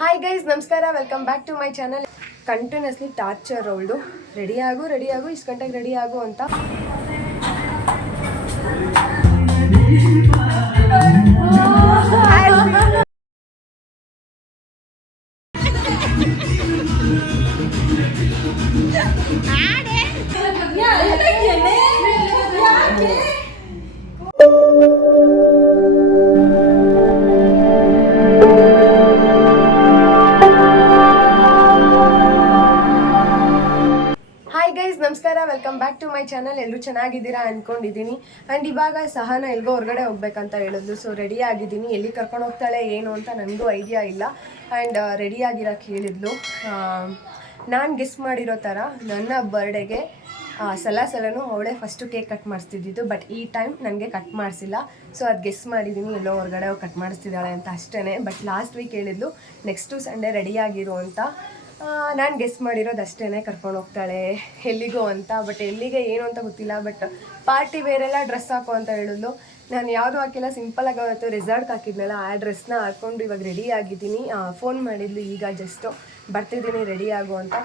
Hi guys ನಮಸ್ಕಾರ. Welcome back to my channel continuously torture ಅವಳು. Ready ಆಗು ready ಆಗು, ಇಷ್ಟು ಗಂಟೆಗೆ ರೆಡಿ ಆಗು ಅಂತ. ಆ್ಯಂಡ್ ಇವಾಗ ಸಹನ ಎಲ್ಗೋ ಹೊರಗಡೆ ಹೋಗ್ಬೇಕಂತ ಹೇಳಿದ್ಲು ಸೊ ರೆಡಿ ಆಗಿದ್ದೀನಿ. ಎಲ್ಲಿ ಕರ್ಕೊಂಡು ಹೋಗ್ತಾಳೆ, ಏನು ಅಂತ ನನಗೂ ಐಡಿಯಾ ಇಲ್ಲ. ಆ್ಯಂಡ್ ರೆಡಿ ಆಗಿರೋಕ್ಕೆ ಹೇಳಿದ್ಲು. ನಾನು ಗೆಸ್ ಮಾಡಿರೋ ಥರ ನನ್ನ ಬರ್ಡೇಗೆ ಸಲ ಸಲನೂ ಅವಳೇ ಫಸ್ಟು ಕೇಕ್ ಕಟ್ ಮಾಡಿಸ್ತಿದ್ದಿದ್ದು. ಬಟ್ ಈ ಟೈಮ್ ನನಗೆ ಕಟ್ ಮಾಡಿಸಿಲ್ಲ. ಸೊ ಅದು ಗೆಸ್ ಮಾಡಿದ್ದೀನಿ ಎಲ್ಲೋ ಹೊರಗಡೆ ಕಟ್ ಮಾಡಿಸ್ತಿದ್ದಾಳೆ ಅಂತ ಅಷ್ಟೇ ಬಟ್ ಲಾಸ್ಟ್ ವೀಕ್ ಹೇಳಿದ್ಲು ನೆಕ್ಸ್ಟು ಸಂಡೇ ರೆಡಿಯಾಗಿರು ಅಂತ. ನಾನು ಗೆಸ್ ಮಾಡಿರೋದು ಅಷ್ಟೇ ಕರ್ಕೊಂಡು ಹೋಗ್ತಾಳೆ. ಎಲ್ಲಿಗೋ ಅಂತ ಬಟ್ ಎಲ್ಲಿಗೆ ಏನು ಅಂತ ಗೊತ್ತಿಲ್ಲ ಬಟ್ ಪಾರ್ಟಿ ಬೇರೆಲ್ಲ ಡ್ರೆಸ್ ಹಾಕು ಅಂತ ಹೇಳಿದ್ಲು. ನಾನು ಯಾವುದು ಹಾಕಿಲ್ಲ ಸಿಂಪಲಾಗಿ ಅವತ್ತು ರೆಸಾರ್ಟ್ ಹಾಕಿದ್ನಲ್ಲ ಆ ಡ್ರೆಸ್ನ ಹಾಕ್ಕೊಂಡು ಇವಾಗ ರೆಡಿ ಆಗಿದ್ದೀನಿ. ಫೋನ್ ಮಾಡಿದ್ಲು ಈಗ ಜಸ್ಟು ಬರ್ತಿದ್ದೀನಿ ರೆಡಿ ಆಗು ಅಂತ.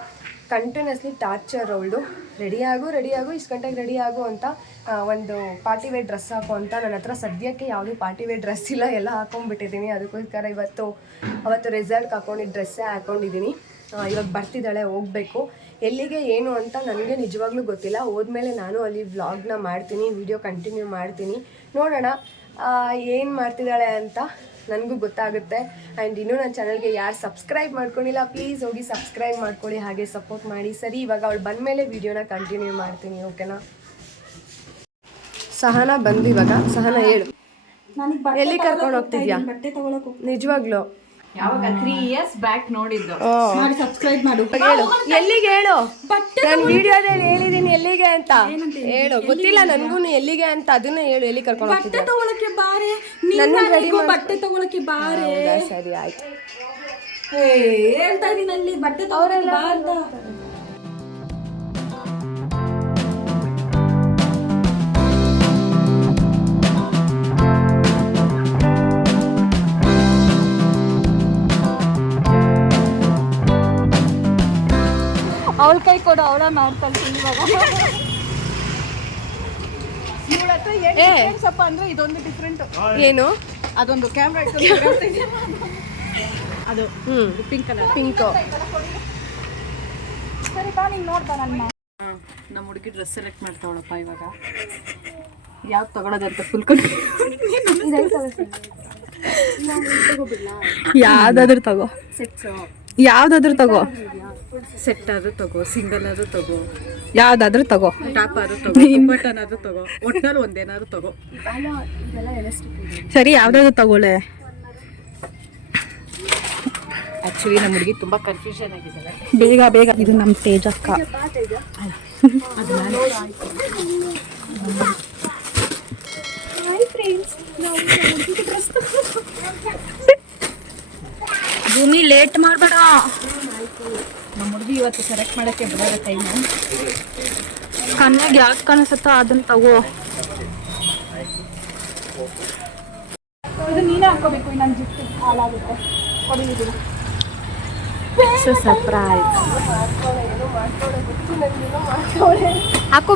ಕಂಟಿನ್ಯೂಸ್ಲಿ ಟಾರ್ಚರ್ ಅವಳು. ರೆಡಿ ಆಗು ರೆಡಿ ಆಗು ಇಷ್ಟು ಗಂಟೆಗೆ ರೆಡಿ ಆಗು ಅಂತ ಒಂದು ಪಾರ್ಟಿ ವೇರ್ ಡ್ರೆಸ್ ಹಾಕು ಅಂತ. ನನ್ನ ಹತ್ರ ಸದ್ಯಕ್ಕೆ ಯಾವುದೂ ಪಾರ್ಟಿ ವೇರ್ ಡ್ರೆಸ್ ಇಲ್ಲ ಎಲ್ಲ ಹಾಕೊಂಡ್ಬಿಟ್ಟಿದ್ದೀನಿ. ಅದಕ್ಕೋಸ್ಕರ ಇವತ್ತು ಅವತ್ತು ರೆಸಾರ್ಟ್ಗೆ ಹಾಕೊಂಡಿದ್ದ ಡ್ರೆಸ್ಸೇ ಹಾಕೊಂಡಿದ್ದೀನಿ. ಆ, ಇವಾಗ ಬರ್ತಿದ್ದಾಳೆ ಹೋಗಬೇಕು. ಎಲ್ಲಿಗೆ ಏನು ಅಂತ ನನಗೆ ನಿಜವಾಗ್ಲೂ ಗೊತ್ತಿಲ್ಲ. ಹೋದ್ಮೇಲೆ ನಾನು ಅಲ್ಲಿ ವ್ಲಾಗ್ನ ಮಾಡ್ತೀನಿ ವಿಡಿಯೋ ಕಂಟಿನ್ಯೂ ಮಾಡ್ತೀನಿ. ನೋಡೋಣ ಏನು ಮಾಡ್ತಿದ್ದಾಳೆ ಅಂತ ನನಗೂ ಗೊತ್ತಾಗುತ್ತೆ. ಆ್ಯಂಡ್ ಇನ್ನೂ ನನ್ನ ಚಾನಲ್ಗೆ ಯಾರು ಸಬ್ಸ್ಕ್ರೈಬ್ ಮಾಡ್ಕೊಂಡಿಲ್ಲ ಪ್ಲೀಸ್ ಹೋಗಿ ಸಬ್ಸ್ಕ್ರೈಬ್ ಮಾಡ್ಕೊಳ್ಳಿ ಹಾಗೆ ಸಪೋರ್ಟ್ ಮಾಡಿ. ಸರಿ ಇವಾಗ ಅವಳು ಬಂದಮೇಲೆ ವಿಡಿಯೋನ ಕಂಟಿನ್ಯೂ ಮಾಡ್ತೀನಿ ಓಕೆನಾ ಸಹನ ಬಂದು ಇವಾಗ. ಸಹನ ಹೇಳು. ಎಲ್ಲಿ ಕರ್ಕೊಂಡು ಹೋಗ್ತಿದ್ಯಾ? ನಿಜವಾಗ್ಲೂ. ಯಾವಾಗ ತ್ರೀ ಇಯರ್ಸ್ ಬ್ಯಾಕ್ ನೋಡಿದ್ದು. ಮಾಡಿ ಸಬ್ಸ್ಕ್ರೈಬ್ ಮಾಡು. ಹೇಳು. ಎಲ್ಲಿಗೆ ಹೇಳು? ನಾನು ವಿಡಿಯೋದಲ್ಲಿ ಹೇಳಿದೀನಿ ಎಲ್ಲಿಗೆ ಅಂತ. ಹೇಳು? ಗೊತ್ತಿಲ್ಲ ನನಗೂ ಎಲ್ಲಿಗೆ ಅಂತ ಅದನ್ನ ಹೇಳು ಎಲ್ಲಿ ಕರ್ಕೊಂಡು ಬಟ್ಟೆ ತಗೊಳಕ್ಕೆ ಬಾರೆ. ನನ್ನ ready ಬಟ್ಟೆ ತಗೊಳಕ್ಕೆ ಬಾರೆ. ಸರಿ ಆಯ್ತು. ಹೇಳ್ತಾ ಇದೀನಿ ಅಲ್ಲಿ ಬಟ್ಟೆ ತಗೊಳಕ್ಕೆ ಬಾ ಅಂತ. ಅವಳ ಕೈ ಕೊಡು ಅವಳ ಮಾಡ್ತಾಳೆ ಇವಾಗ. ಏ. ಸ್ವಲ್ಪ ಅಂದ್ರೆ ಇದೊಂದು ಡಿಫ್ರೆಂಟ್ ಏನು? ಅದೊಂದು ಕ್ಯಾಮ್ರಾ ಅದು ಹ್ಮ್. ಪಿಂಕ್ ಕಲರ್ ಪಿಂಕು ಸರಿ ಬಾ ನೀನ್ ನೋಡ್ತಾ ನನ್ನ ನಮ್ಮ ಹುಡುಗಿ ಡ್ರೆಸ್ ಸೆಲೆಕ್ಟ್ ಮಾಡ್ತಾವಳಪ್ಪ ಇವಾಗ. ಯಾವ್ದು ತಗೊಳೋದಂತ ಫುಲ್ ಯಾವ್ದಾದ್ರು ತಗೋ. ಯಾವ್ದಾದ್ರು ತಗೋ. ಸೆಟ್ ಆದ್ರೂ ತಗೋ ಸಿಂಗಲ್ ಆದ್ರೂ ತಗೋ. ಯಾವ್ದಾದ್ರು ತಗೋ. ಟಾಪ್ ಆದ್ರೂ ತಗೋ ಬಟನ್ ಆದ್ರೂ ತಗೋ ಒಟ್ನಲ್ಲಿ ಒಂದೇನಾದ್ರೂ ತಗೋ. ಸರಿ ಯಾವ್ದಾದ್ರು ತಗೊಳ್ಳೆ. ಆಕ್ಚುಲಿ ನಮ್ಮ ಹುಡುಗಿ ತುಂಬಾ ಕನ್ಫ್ಯೂಷನ್ ಆಗಿದೆ ಬೇಗ ಬೇಗ. ಇದು ನಮ್ಮ ತೇಜಕ್ಕ ಭೂಮಿ ಲೇಟ್ ಮಾಡಬೇಡ. ನಮ್ಮ ಹುಡುಗಿ ಇವತ್ತು ಸೆಲೆಕ್ಟ್ ಮಾಡಕ್ಕೆ ಬರೋದ ಟೈಮು ಕಣ್ಣಿಗೆ ಯಾಕೆ ಕಾಣಿಸುತ್ತೋ ಅದನ್ನ ತಗೋ. ಇದು ನೀನೇ ಹಾಕೋಬೇಕು ನನ್ನ ಜಿಟ್ಟು ಹಾಳಾಗುತ್ತೆ. ಕೊಡಿ ಸರ್ಪ್ರೈಸ್ ಹಾಕೋ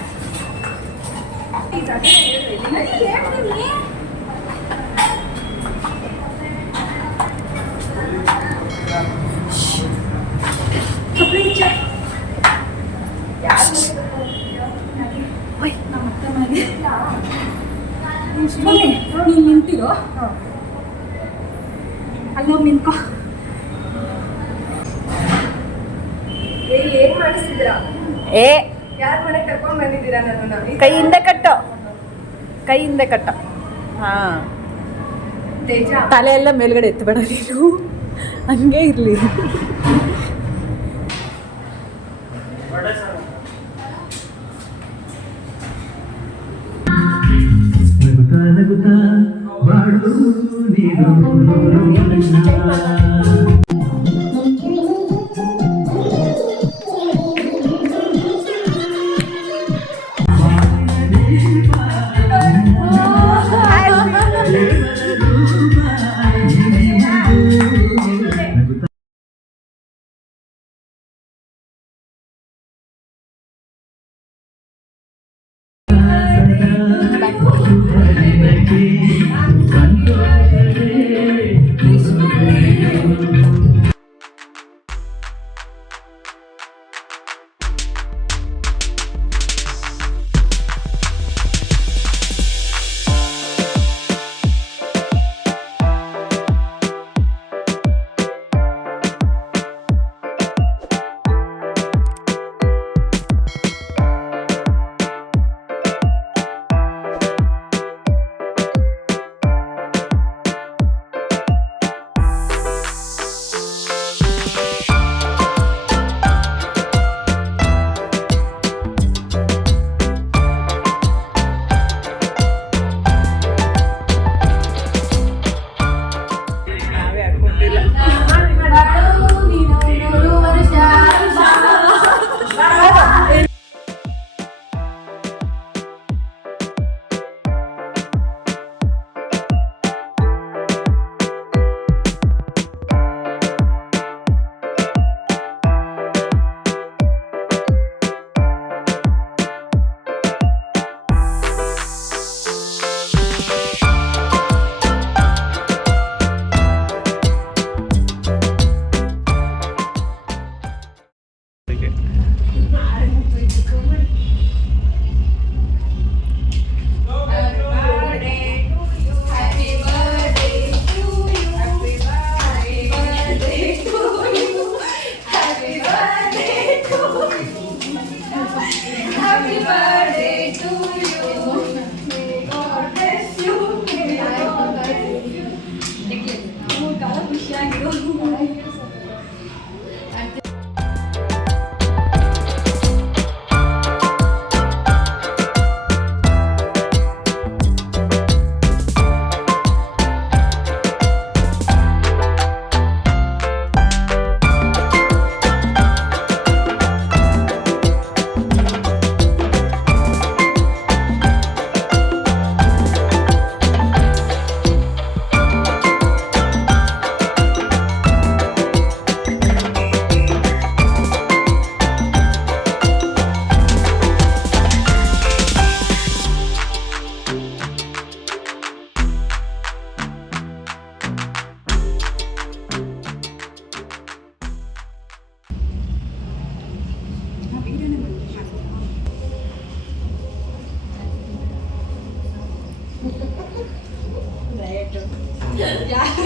ನೀನು ನಿಂತಿರೋ? ಅಲ್ಲೋಗಿ ನಿಂತ್ಕೋ. ಏನ್ ಏ. ಯಾರ ಮನೆ ಕರ್ಕೊಂಡ್ ಬಂದಿದ್ದೀರಾ ನನ್ನನ್ನ? ಕೈಯಿಂದ ಕಟ್ಟೋ. ಕೈಯಿಂದ ಕಟ್ಟೋ. ಹಾ. ತೇಜ? ತಲೆ ಎಲ್ಲ ಮೇಲ್ಗಡೆ ಎತ್ತಬೇಡ ನೀನು. ಹಂಗೆ ಇರಲಿ. ಬಾಳು ನೀನು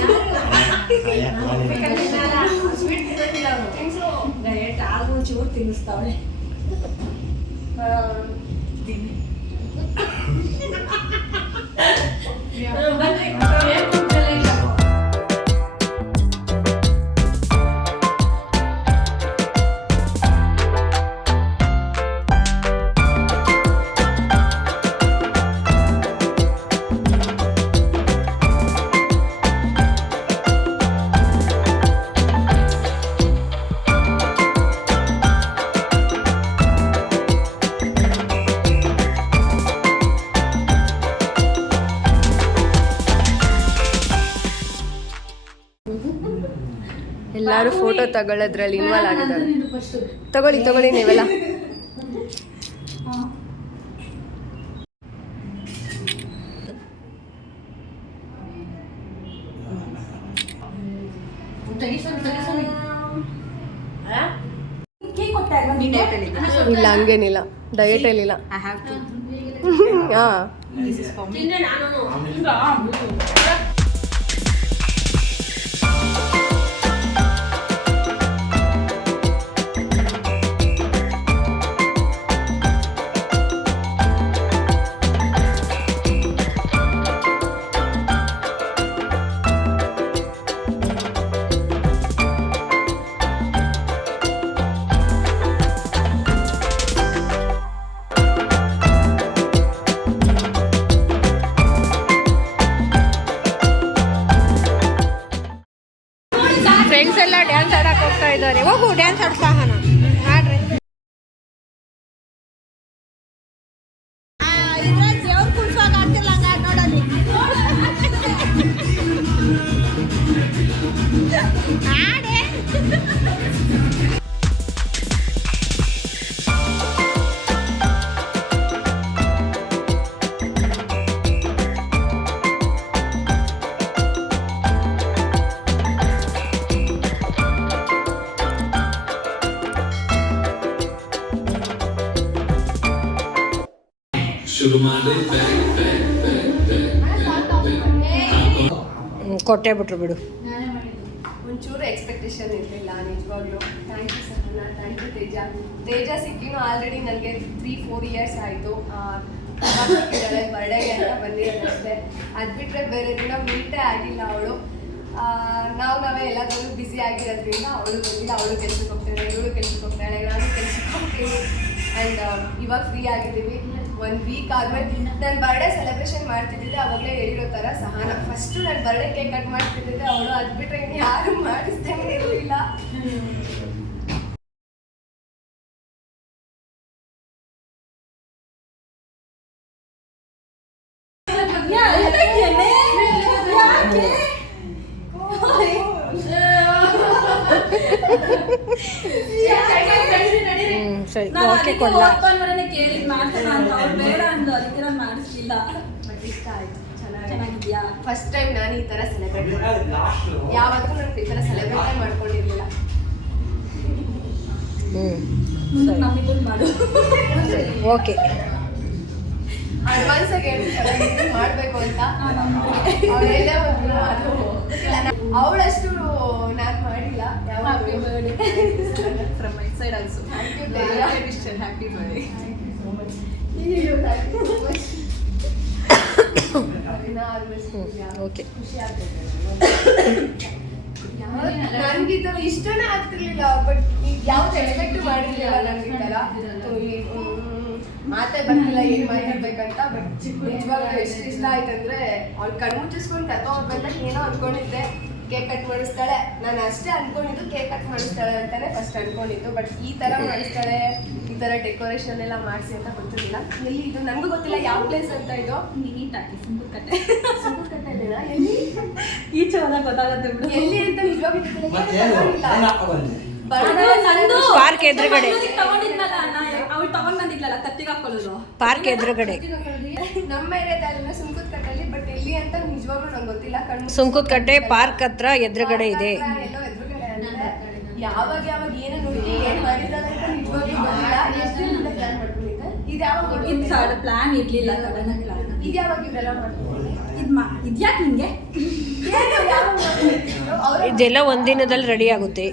ನೂರು ವರ್ಷ. ಚೂರು ತಿನ್ನಿಸ್ತಾವಳೆ ಎಲ್ಲರೂ ಫೋಟೋ ತಗೊಳ್ಳೋದ್ರಲ್ಲಿ ಇನ್ವಾಲ್ವ್ ಆಗಿದ್ದಾರೆ. ತಗೊಳ್ಳಿ ತಗೊಳ್ಳಿ ನೀವೆಲ್ಲ. ಇಲ್ಲ ಹಂಗೇನಿಲ್ಲ. ಡಯಟ್ ಇಲ್ಲ. ಹಾ. ಕೊಟ್ಟೆ ಬಿಟ್ರು ಬಿಡು. ಒಂಚೂರು ಎಕ್ಸ್ಪೆಕ್ಟೇಷನ್ ಇರಲಿಲ್ಲ ನಿಜವಾಗ್ಲೂ. Thank you Sahana thank you Teja. Teja ಸಿಕ್ಕಿನೂ already ನನಗೆ ತ್ರೀ ಫೋರ್ ಇಯರ್ಸ್ ಆಯಿತು. ಸಿಕ್ಕಿದ್ದಾಳೆ ಬರ್ಡೇಗೆ ಅಂತ ಬಂದಿರೋದಷ್ಟೇ ಅದು ಬಿಟ್ಟರೆ ಬೇರೆ ದಿನ ಮೀಟೇ ಆಗಿಲ್ಲ ಅವಳು. ನಾವು ನಾವೇ ಎಲ್ಲದರಲ್ಲೂ ಬ್ಯುಸಿ ಆಗಿರೋದ್ರಿಂದ ಅವಳು ಬಂದಿಲ್ಲ, ಅವಳು ಕೆಲ್ಸಕ್ಕೆ ಹೋಗ್ತಾಳೆ, ಇವಳು ಕೆಲ್ಸಕ್ಕೆ ಹೋಗ್ತಾಳೆ, ನಾನು ಕೆಲ್ಸಕ್ಕೆ ಹೋಗ್ತೀನಿ. ಆ್ಯಂಡ್ ಇವಾಗ ಫ್ರೀ ಆಗಿದ್ದೀವಿ. ಒಂದು ವೀಕ್ ಆದ್ಮೇಲೆ ನನ್ನ ಬರ್ಡೇ ಸೆಲೆಬ್ರೇಷನ್ ಮಾಡ್ತಿದ್ದಿದ್ದೆ ಅವಾಗಲೇ ಹೇಳಿರೋ ಥರ ಸಹನ. ಫಸ್ಟು ನನ್ನ ಬರ್ಡೇ ಕೇಕ್ ಕಟ್ ಮಾಡ್ತಿದ್ದಿದ್ದೆ ಅವಳು ಅದು ಬಿಟ್ಟರೆ ಇನ್ನು ಯಾರು ಮಾಡಿಸ್ತೇನೆ ಇರಲಿಲ್ಲ. ಹ್ಮ್ ಸರಿ ಓಕೆ ಚೆನ್ನಾಗಿದ್ಯಾ? ಫಸ್ಟ್ ಟೈಮ್ ನಾನು ಈ ಥರ ಸೆಲೆಬ್ರೇಟ್ ಯಾವತ್ತೂ ನಾನು ಈ ಥರ ಸೆಲೆಬ್ರೇಟ್ ಮಾಡ್ಕೊಂಡಿರ್ಲಿಲ್ಲ. ಹ್ಞೂ ಓಕೆ ಅಡ್ವಾನ್ಸ್ ಆಗಿ ಮಾಡಬೇಕು ಅಂತ. ಅವಳೆಲ್ಲೇ ಒಂದು ಮಾತು ಅವಳಷ್ಟು ನಾನು ಮಾಡಿಲ್ಲ. Happy birthday from my side also happy birthday okay. ಇಷ್ಟನೇ ಆಗ್ತಿರ್ಲಿಲ್ಲ ಬಟ್ ಯಾವ್ದು ಎಕ್ಸ್ಪೆಕ್ಟ್ ಮಾಡಿರ್ಲಿಲ್ಲ ನನ್ಗೆ ಈ ತರ ಮಾತೇ ಬರ್ತಿಲ್ಲ ಏನ್ ಮಾತಾಡ್ಬೇಕಂತ ಬಟ್ ನಿಜವಾಗ್ಲೂ ಎಷ್ಟು ಇಷ್ಟ ಆಯ್ತಂದ್ರೆ ಅವ್ಳು ಕಣ್ಣು ಮುಚ್ಚಿಸ್ಕೊಂಡು ಕತ್ತ ಹೋಗ್ಬೇಕಂತ ಏನೋ ಅನ್ಕೊಂಡಿದ್ದೆ. ಕೇಕ್ ಕಟ್ ಮಾಡಿಸ್ತಾಳೆ. ನಾನು ಅಷ್ಟೇ ಅನ್ಕೊಂಡಿದ್ದು ಕೇಕ್ ಕಟ್ ಮಾಡಿಸ್ತಾಳೆ ಅಂತಾನೆ ಫಸ್ಟ್ ಅನ್ಕೊಂಡಿದ್ದು ಬಟ್ ಈ ತರ ಮಾಡಿಸ್ತಾಳೆ ಈ ತರ ಡೆಕೋರೇಷನ್ ಎಲ್ಲ ಮಾಡಿಸಿ ಅಂತ ಗೊತ್ತಿಲ್ಲ ಎಲ್ಲಿ ಇದು? ನನಗೂ ಗೊತ್ತಿಲ್ಲ ಯಾವ ಪ್ಲೇಸ್ ಅಂತ ಇದು. ನೀಟಾಗಿ ಸಿಂಪಲ್ ಕತೆ. ಸುಂಕುಕಟ್ಟೆ ಇದೆನಾ? ಎಲ್ಲಿ? ಈಚೆ ಹೋದಾಗ ಗೊತ್ತಾಗುತ್ತೆ ಬಿಡು. ಎಲ್ಲಿ ಅಂತ ನಿಜವಾಗಿ ಪಾರ್ಕ್ ಎದುರುಗಡೆ. ಪಾರ್ಕ್ ಎದುರುಗಡೆ. ನಮ್ಮ ಸುಂಕುತ್ ಕಟ್ಟಲ್ಲಿ ಬಟ್ ಎಲ್ಲಿ ಅಂತ ನಿಜವಾಗ್ಲೂ ನಂಗೆ ಗೊತ್ತಿಲ್ಲ. ಕಣ್ಣು ಸುಂಕುತ್ ಕಟ್ಟೆ ಪಾರ್ಕ್ ಹತ್ರ ಎದುರುಗಡೆ ಇದೆ. ಎಲ್ಲೋ ಎದುರುಗಡೆ ಅಂದ್ರೆ ಯಾವಾಗ ಯಾವಾಗ ಏನೇನು ನುಡುಗಿ ಏನ್ ಮಾಡಿದಾಳೆ ಅಂತ ನಿಜವಾಗ್ಲೂ ಗೊತ್ತಿಲ್ಲ. ಎಷ್ಟು ದಿನದಿಂದ ಪ್ಲಾನ್ ಮಾಡ್ಕೊಂಡಿದ್ದೆ? ಇದು ಯಾವಾಗ ಇದು ಮಾಡ್ಕೊಂಡಿದ್ದೆ? ಪ್ಲಾನ್ ಇರ್ಲಿಲ್ಲ ಸಡನ್ ಪ್ಲಾನ್ ಇದು ಯಾವಾಗ ಇವರೆಲ್ಲ ಮಾಡ್ಕೊಂಡಿದ್ದೆ? ಇದ್ ಮಾ ಇದ್ಯಾಕ್ ನಿಂಗೆ? ಏನು ಯಾವಾಗ ಮಾಡ್ಕೊಂಡಿದ್ದು? ಅವ್ರೇ ಇದೆಲ್ಲ ಒಂದಿನದಲ್ಲಿ ರೆಡಿ ಆಗುತ್ತೆ.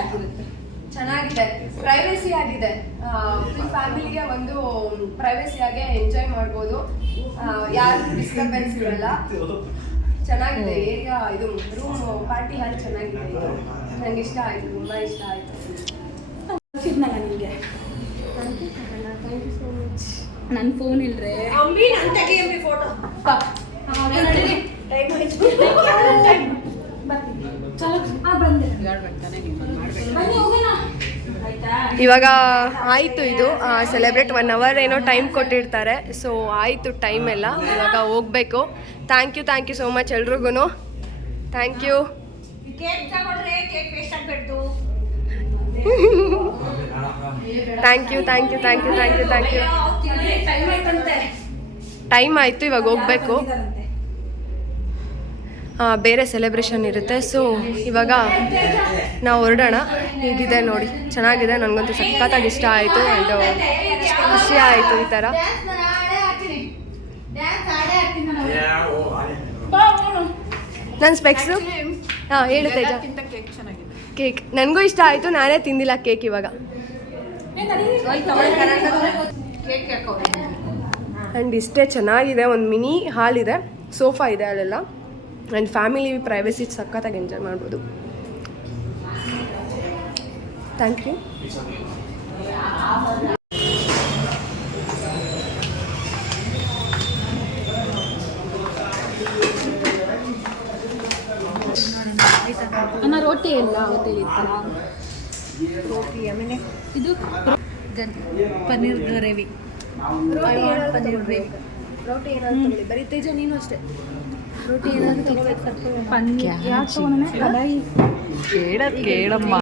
ಆಗಿರುತ್ತೆ ಚೆನ್ನಾಗಿದೆ. ಪ್ರೈವೇಸಿ ಆಗಿದೆ. ಫುಲ್ ಫ್ಯಾಮಿಲಿಗೆ ಒಂದು ಪ್ರೈವೇಸಿ ಆಗಿ ಎಂಜಾಯ್ ಮಾಡ್ಬೋದು. ಯಾರು ಡಿಸ್ಟರ್ಬೆನ್ಸ್ ಇರಲ್ಲ. ಚೆನ್ನಾಗಿದೆ ಏರಿಯಾ ಇದು. ರೂಮ್ ಪಾರ್ಟಿ ಹಾಲ್ ಚೆನ್ನಾಗಿದೆ. ನಂಗೆ ಇಷ್ಟ ಆಯ್ತು ತುಂಬಾ ಇಷ್ಟ ಆಯ್ತು. ಸಿದ್ನಲ್ಲ ನಿಮಗೆ? Thank you thank you so much ನನ್ನ ಫೋನ್ ಇಲ್ರಿ ಫೋಟೋ ಆಯ್ತಾ. ಇವಾಗ ಆಯಿತು ಇದು ಸೆಲೆಬ್ರೇಟ್ ಒನ್ ಅವರ್ ಏನೋ ಟೈಮ್ ಕೊಟ್ಟಿರ್ತಾರೆ. ಸೊ ಆಯಿತು ಟೈಮ್ ಎಲ್ಲ. ಇವಾಗ ಹೋಗ್ಬೇಕು. Thank you thank you so much ಎಲ್ರಿಗೂ thank you thank you thank you thank you thank you thank you time ಆಯಿತು, ಇವಾಗ ಹೋಗ್ಬೇಕು. ಬೇರೆ ಸೆಲೆಬ್ರೇಷನ್ ಇರುತ್ತೆ. ಸೊ ಇವಾಗ ನಾವು ಹೊರಡೋಣ. ಹೀಗಿದೆ ನೋಡಿ. ಚೆನ್ನಾಗಿದೆ. ನನಗಂತೂ ಸಖತ್ತಾಗಿ ಇಷ್ಟ ಆಯಿತು. ಆ್ಯಂಡ್ ಖುಷಿ ಆಯಿತು ಈ ಥರ. ನನ್ನ ಸ್ಪೆಕ್ಸು ಹಾಂ, ಹೇಳು ತೇಜ. ಕೇಕ್. ನನಗೂ ಇಷ್ಟ ಆಯಿತು. ನಾನೇ ತಿಂದಿಲ್ಲ ಕೇಕ್ ಇವಾಗ. ಆ್ಯಂಡ್ ಇಷ್ಟೇ ಚೆನ್ನಾಗಿದೆ. ಒಂದು ಮಿನಿ ಹಾಲಿದೆ ಸೋಫಾ ಇದೆ ಅಲ್ಲೆಲ್ಲ. ಆ್ಯಂಡ್ ಫ್ಯಾಮಿಲಿ ಪ್ರೈವಸಿ ಸಖತ್ತಾಗಿ ಎಂಜಾಯ್ ಮಾಡ್ಬೋದು. ಥ್ಯಾಂಕ್ ಯು ಅನ್ನ ರೋಟಿ ಎಲ್ಲ ಅವತ್ತೇಳಿ ರೋಟಿ ಆಮೇಲೆ ಇದು ಪನ್ನೀರ್ ಗ್ರೇವಿ. ರೋಟಿ ಪನೀರ್ ಪನ್ನೀರ್ ಗ್ರೇವಿ. ರೋಟಿ ಏನಾದ್ರು ಬರೀ ತೇಜ ನೀನು ಅಷ್ಟೇ. ಕೇಳದ್ ಕೇಳಮ್ಮ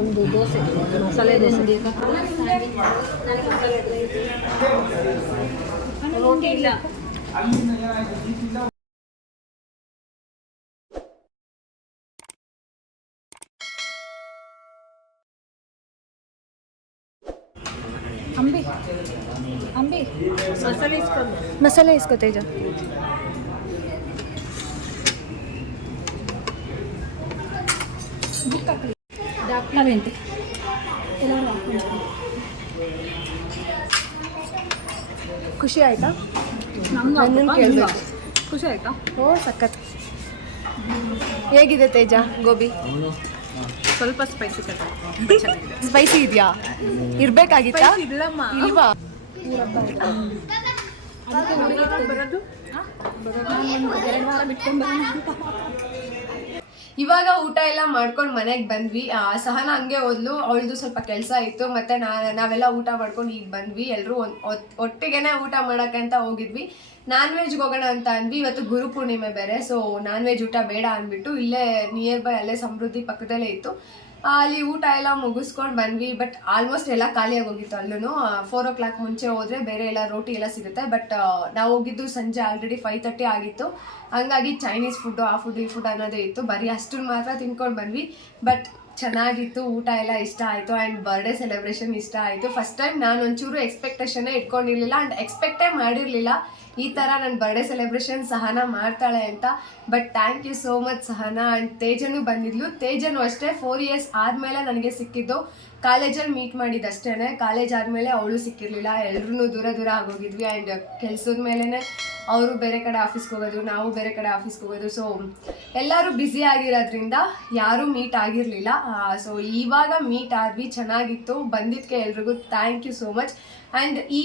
ಒಂದು ದೋಸೆ ಮಸಾಲೆ ದೋಸೆ ರೋಟಿ ಇಲ್ಲ ಮಸಾಲೆ ಇಸ್ಕೋತ ಇದು. ಇಸ್ಕೋ ತೇಜ ಡಾಕ್ಟರ್ ಖುಷಿ ಆಯ್ತಾ ನನ್ನನ್ನು ಕೇಳ್ಬೇಕು. ಖುಷಿ ಆಯ್ತಾ? ಓ ಸಖತ್. ಹೇಗಿದೆ ತೇಜ ಗೋಬಿ? ಸ್ವಲ್ಪ ಸ್ಪೈಸಿ ಸ್ಪೈಸಿ ಇದೆಯಾ? ಇರ್ಬೇಕಾಗಿತ್ತಾ? ಇಲ್ಲಮ್ಮ. ಇವಾಗ ಊಟ ಎಲ್ಲ ಮಾಡ್ಕೊಂಡು ಮನೆಗೆ ಬಂದ್ವಿ. ಸಹನ ಹಂಗೆ ಹೋದ್ಲು, ಅವಳದು ಸ್ವಲ್ಪ ಕೆಲಸ ಇತ್ತು, ಮತ್ತೆ ನಾ, ನಾವೆಲ್ಲ ಊಟ ಮಾಡ್ಕೊಂಡು ಈಗ ಬಂದ್ವಿ. ಎಲ್ಲರೂ ಒಟ್ಟಿಗೆನೆ ಊಟ ಮಾಡಕ್ಕೆ ಅಂತ ಹೋಗಿದ್ವಿ. ನಾನ್ ವೆಜ್ಗೆ ಹೋಗೋಣ ಅಂತ ಅಂದ್ವಿ. ಇವತ್ತು ಗುರು ಪೂರ್ಣಿಮೆ ಬೇರೆ ಸೊ ನಾನ್ ವೆಜ್ ಊಟ ಬೇಡ ಅಂದ್ಬಿಟ್ಟು ಇಲ್ಲೇ ನಿಯರ್ ಬೈ ಅಲ್ಲೇ ಸಮೃದ್ಧಿ ಪಕ್ಕದಲ್ಲೇ ಇತ್ತು. ಅಲ್ಲಿ ಊಟ ಎಲ್ಲ ಮುಗಿಸ್ಕೊಂಡು ಬಂದ್ವಿ ಬಟ್ ಆಲ್ಮೋಸ್ಟ್ ಎಲ್ಲ ಖಾಲಿಯಾಗಿ ಹೋಗಿತ್ತು ಅಲ್ಲೂ ಫೋರ್ ಓ ಕ್ಲಾಕ್ ಮುಂಚೆ ಹೋದ್ರೆ ಬೇರೆ ಎಲ್ಲ ರೋಟಿ ಎಲ್ಲ ಸಿಗುತ್ತೆ ಬಟ್ ನಾವು ಹೋಗಿದ್ದು ಸಂಜೆ ಆಲ್ರೆಡಿ ಫೈವ್ ತರ್ಟಿ ಆಗಿತ್ತು. ಹಂಗಾಗಿ ಚೈನೀಸ್ ಫುಡ್ಡು ಆ ಫುಡ್ ಈ ಫುಡ್ ಅನ್ನೋದೇ ಇತ್ತು. ಬರೀ ಅಷ್ಟನ್ನು ಮಾತ್ರ ತಿನ್ಕೊಂಡು ಬಂದ್ವಿ ಬಟ್ ಚೆನ್ನಾಗಿತ್ತು, ಊಟ ಎಲ್ಲ ಇಷ್ಟ ಆಯಿತು ಆ್ಯಂಡ್ ಬರ್ಡೇ ಸೆಲೆಬ್ರೇಷನ್ ಇಷ್ಟ ಆಯಿತು. ಫಸ್ಟ್ ಟೈಮ್ ನಾನು ಒಂಚೂರು ಎಕ್ಸ್ಪೆಕ್ಟೇಷನ್ನೇ ಇಟ್ಕೊಂಡಿರಲಿಲ್ಲ ಆ್ಯಂಡ್ ಎಕ್ಸ್ಪೆಕ್ಟೇ ಮಾಡಿರಲಿಲ್ಲ. ಈ ಥರ ನನ್ನ ಬರ್ಡೇ ಸೆಲೆಬ್ರೇಷನ್ ಸಹನ ಮಾಡ್ತಾಳೆ ಅಂತ. But thank you so much Sahana. And ತೇಜನು ಬಂದಿದ್ಲು. ತೇಜನು ಅಷ್ಟೇ ಫೋರ್ ಇಯರ್ಸ್ ಆದಮೇಲೆ ನನಗೆ ಸಿಕ್ಕಿದ್ದು. ಕಾಲೇಜಲ್ಲಿ ಮೀಟ್ ಮಾಡಿದ್ದಷ್ಟೇ ಕಾಲೇಜ್ ಆದಮೇಲೆ ಅವಳು ಸಿಕ್ಕಿರಲಿಲ್ಲ. ಎಲ್ಲರೂ ದೂರ ದೂರ ಆಗೋಗಿದ್ವಿ ಆ್ಯಂಡ್ ಕೆಲ್ಸದ ಮೇಲೇ ಅವರು ಬೇರೆ ಕಡೆ ಆಫೀಸ್ಗೆ ಹೋಗೋದು, ನಾವು ಬೇರೆ ಕಡೆ ಆಫೀಸ್ಗೆ ಹೋಗೋದು. ಸೊ ಎಲ್ಲರೂ ಬ್ಯುಸಿ ಆಗಿರೋದ್ರಿಂದ ಯಾರೂ ಮೀಟ್ ಆಗಿರಲಿಲ್ಲ. ಸೊ ಇವಾಗ ಮೀಟ್ ಆದ್ವಿ, ಚೆನ್ನಾಗಿತ್ತು. ಬಂದಿದ್ದಕ್ಕೆ ಎಲ್ರಿಗೂ thank you so much and ಈ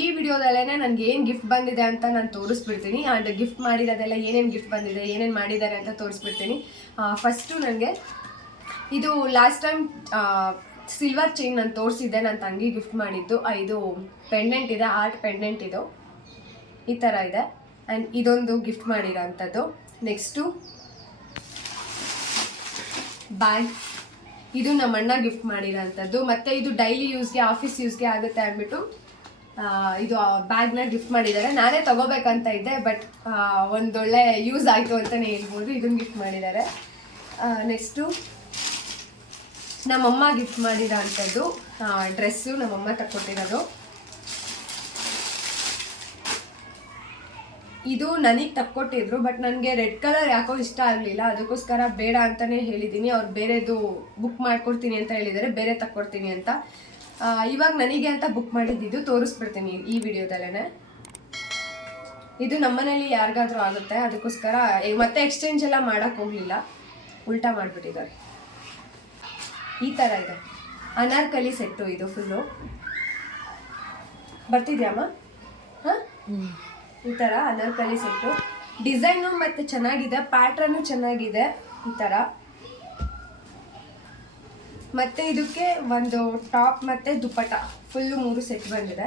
ಈ ವಿಡಿಯೋದಲ್ಲೇ ನನಗೆ ಏನು ಗಿಫ್ಟ್ ಬಂದಿದೆ ಅಂತ ನಾನು ತೋರಿಸ್ಬಿಡ್ತೀನಿ. ಆ್ಯಂಡ್ ಗಿಫ್ಟ್ ಮಾಡಿರೋದೆಲ್ಲ ಏನೇನು ಗಿಫ್ಟ್ ಬಂದಿದೆ, ಏನೇನು ಮಾಡಿದ್ದಾರೆ ಅಂತ ತೋರಿಸ್ಬಿಡ್ತೀನಿ. ಫಸ್ಟು ನನಗೆ ಇದು ಲಾಸ್ಟ್ ಟೈಮ್ ಸಿಲ್ವರ್ ಚೈನ್ ನಾನು ತೋರಿಸಿದ್ದೆ ನನ್ನ ತಂಗಿ ಗಿಫ್ಟ್ ಮಾಡಿದ್ದು. ಇದು ಪೆಂಡೆಂಟ್ ಇದೆ ಆರ್ಟ್ ಪೆಂಡೆಂಟ್ ಇದು. ಈ ಥರ ಇದೆ. ಆ್ಯಂಡ್ ಇದೊಂದು ಗಿಫ್ಟ್ ಮಾಡಿರೋ ಅಂಥದ್ದು ನೆಕ್ಸ್ಟು ಬ್ಯಾಗ್ ಇದು ನಮ್ಮ ಅಣ್ಣ ಗಿಫ್ಟ್ ಮಾಡಿರೋ ಅಂಥದ್ದು ಮತ್ತು ಇದು ಡೈಲಿ ಯೂಸ್ಗೆ ಆಫೀಸ್ ಯೂಸ್ಗೆ ಆಗುತ್ತೆ ಅಂದ್ಬಿಟ್ಟು ಇದು ಬ್ಯಾಗ್ನ ಗಿಫ್ಟ್ ಮಾಡಿದ್ದಾರೆ. ನಾನೇ ತಗೋಬೇಕಂತ ಇದ್ದೆ ಬಟ್ ಒಂದೊಳ್ಳೆ ಯೂಸ್ ಆಯಿತು ಅಂತಲೇ ಹೇಳ್ಬೋದು. ಇದನ್ನು ಗಿಫ್ಟ್ ಮಾಡಿದ್ದಾರೆ. ನೆಕ್ಸ್ಟು ನಮ್ಮಮ್ಮ ಗಿಫ್ಟ್ ಮಾಡಿರೋ ಅಂಥದ್ದು ಡ್ರೆಸ್ಸು ನಮ್ಮಮ್ಮ ತಕ್ಕೊಟ್ಟಿರೋದು. ಇದು ನನಗೆ ತಕ್ಕೊಟ್ಟಿದ್ರು ಬಟ್ ನನಗೆ ರೆಡ್ ಕಲರ್ ಯಾಕೋ ಇಷ್ಟ ಆಗಲಿಲ್ಲ. ಅದಕ್ಕೋಸ್ಕರ ಬೇಡ ಅಂತಲೇ ಹೇಳಿದ್ದೀನಿ ಅವ್ರು ಬೇರೆದು ಬುಕ್ ಮಾಡಿಕೊಡ್ತೀನಿ ಅಂತ ಹೇಳಿದ್ದಾರೆ. ಬೇರೆ ತಕ್ಕೊಡ್ತೀನಿ ಅಂತ. ಇವಾಗ ನನಗೆ ಅಂತ ಬುಕ್ ಮಾಡಿದ್ದು ತೋರಿಸ್ಬಿಡ್ತೀನಿ ಈ ವಿಡಿಯೋದಲ್ಲೇ ಇದು ನಮ್ಮನೇಲಿ ಯಾರಿಗಾದ್ರೂ ಆಗುತ್ತೆ. ಅದಕ್ಕೋಸ್ಕರ ಮತ್ತೆ ಎಕ್ಸ್ಚೇಂಜ್ ಎಲ್ಲ ಮಾಡೋಕ್ಕೆ ಹೋಗಲಿಲ್ಲ. ಉಲ್ಟಾ ಮಾಡಿಬಿಟ್ಟಿದ್ದಾರೆ. ಈ ಥರ ಇದೆ. ಅನಾರ್ಕಲಿ ಸೆಟ್ಟು ಇದು ಫುಲ್ಲು. ಬರ್ತಿದ್ಯಾಮ್ಮ ಹಾಂ? ಈ ಥರ ಅನಾರ್ಕಲಿ ಸೆಟ್ಟು. ಡಿಸೈನು ಮತ್ತು ಚೆನ್ನಾಗಿದೆ, ಪ್ಯಾಟ್ರನ್ನು ಚೆನ್ನಾಗಿದೆ ಈ ಥರ ಮತ್ತು ಇದಕ್ಕೆ ಒಂದು ಟಾಪ್ ಮತ್ತು ದುಪ್ಪಟ ಫುಲ್ಲು ಮೂರು ಸೆಟ್ ಬಂದಿದೆ.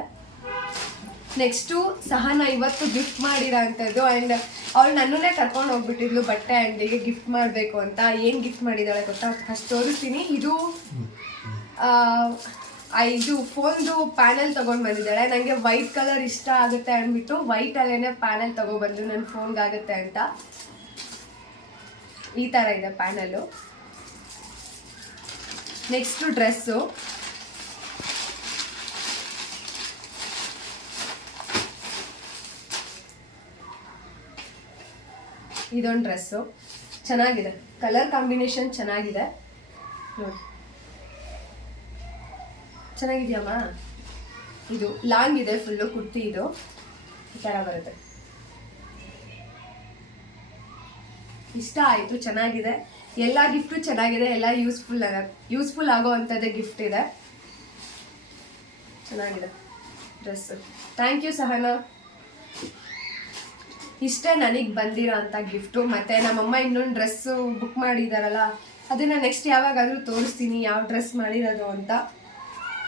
ನೆಕ್ಸ್ಟು ಸಹನ ಇವತ್ತು ಗಿಫ್ಟ್ ಮಾಡಿರೋ ಅಂಥದ್ದು ಆ್ಯಂಡ್ ಅವಳು ನನ್ನನ್ನೇ ಕರ್ಕೊಂಡು ಹೋಗ್ಬಿಟ್ಟಿದ್ಲು ಬಟ್ಟೆ ಅಂಗಡಿಗೆ ಗಿಫ್ಟ್ ಮಾಡಬೇಕು ಅಂತ. ಏನು ಗಿಫ್ಟ್ ಮಾಡಿದ್ದಾಳೆ ಗೊತ್ತಾ? ಫಸ್ಟ್ ತೋರಿಸ್ತೀನಿ. ಇದು ಇದು ಫೋನ್ದು ಪ್ಯಾನಲ್ ತೊಗೊಂಡು ಬಂದಿದ್ದಾಳೆ. ನನಗೆ ವೈಟ್ ಕಲರ್ ಇಷ್ಟ ಆಗುತ್ತೆ ಅಂದ್ಬಿಟ್ಟು ವೈಟಲ್ಲೇ ಪ್ಯಾನಲ್ ತೊಗೊಬಂದು ನನ್ನ ಫೋನ್ಗೆ ಆಗುತ್ತೆ ಅಂತ. ಈ ಥರ ಇದೆ ಪ್ಯಾನಲ್ಲು ನೆಕ್ಸ್ಟು ಡ್ರೆಸ್ಸು ಇದೊಂದು ಡ್ರೆಸ್ಸು ಚೆನ್ನಾಗಿದೆ. ಕಲರ್ ಕಾಂಬಿನೇಷನ್ ಚೆನ್ನಾಗಿದೆ. ನೋಡಿ. ಚೆನ್ನಾಗಿದೆಯಮ್ಮ? ಇದು ಲಾಂಗ್ ಇದೆ ಫುಲ್ಲು ಕುರ್ತಿ ಇದು. ಈ ಥರ ಬರುತ್ತೆ. ಇಷ್ಟ ಆಯಿತು, ಚೆನ್ನಾಗಿದೆ. ಎಲ್ಲ ಗಿಫ್ಟು ಚೆನ್ನಾಗಿದೆ, ಎಲ್ಲ ಯೂಸ್ಫುಲ್ ಯೂಸ್ಫುಲ್ ಆಗೋ ಅಂಥದ್ದೇ ಗಿಫ್ಟ್ ಇದೆ. ಚೆನ್ನಾಗಿದೆ. Dress thank you Sahana. ಇಷ್ಟೇ ನನಗೆ ಬಂದಿರೋ ಅಂಥ ಗಿಫ್ಟು ಮತ್ತು ನಮ್ಮಮ್ಮ ಇನ್ನೊಂದು ಡ್ರೆಸ್ಸು ಬುಕ್ ಮಾಡಿದಾರಲ್ಲ, ಅದನ್ನು ನೆಕ್ಸ್ಟ್ ಯಾವಾಗಾದರೂ ತೋರಿಸ್ತೀನಿ, ಯಾವ ಡ್ರೆಸ್ ಮಾಡಿರೋದು ಅಂತ.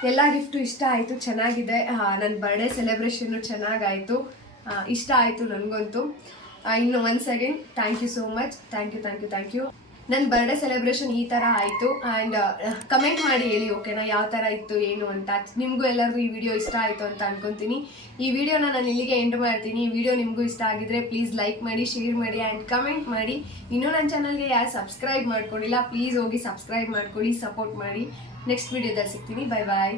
ಎಲ್ಲ ಗಿಫ್ಟು ಇಷ್ಟ ಆಯಿತು, ಚೆನ್ನಾಗಿದೆ. ನನ್ನ ಬರ್ಡೇ ಸೆಲೆಬ್ರೇಷನ್ನು ಚೆನ್ನಾಗಾಯಿತು. ಇಷ್ಟ ಆಯಿತು ನನಗಂತೂ. ಇನ್ನು once again thank you so much thank you thank you thank you ನನ್ನ ಬರ್ಡೇ ಸೆಲೆಬ್ರೇಷನ್ ಈ ಥರ ಆಯಿತು ಆ್ಯಂಡ್ ಕಮೆಂಟ್ ಮಾಡಿ ಹೇಳಿ ಓಕೆನಾ ಯಾವ ಥರ ಇತ್ತು, ಏನು ಅಂತ. ನಿಮಗೂ ಎಲ್ಲರಿಗೂ ಈ ವಿಡಿಯೋ ಇಷ್ಟ ಆಯಿತು ಅಂತ ಅನ್ಕೊತೀನಿ. ಈ ವಿಡಿಯೋನ ನಾನು ಇಲ್ಲಿಗೆ ಎಂಡ್ ಮಾಡ್ತೀನಿ. ಈ ವಿಡಿಯೋ ನಿಮಗೂ ಇಷ್ಟ ಆಗಿದ್ರೆ ಪ್ಲೀಸ್ ಲೈಕ್ ಮಾಡಿ ಶೇರ್ ಮಾಡಿ ಆ್ಯಂಡ್ ಕಮೆಂಟ್ ಮಾಡಿ. ಇನ್ನೂ ನನ್ನ ಚಾನಲ್ಗೆ ಯಾರು ಸಬ್ಸ್ಕ್ರೈಬ್ ಮಾಡ್ಕೊಂಡಿಲ್ಲ ಪ್ಲೀಸ್ ಹೋಗಿ ಸಬ್ಸ್ಕ್ರೈಬ್ ಮಾಡ್ಕೊಳ್ಳಿ ಸಪೋರ್ಟ್ ಮಾಡಿ. ನೆಕ್ಸ್ಟ್ ವಿಡಿಯೋದಲ್ಲಿ ಸಿಗ್ತೀನಿ. Bye bye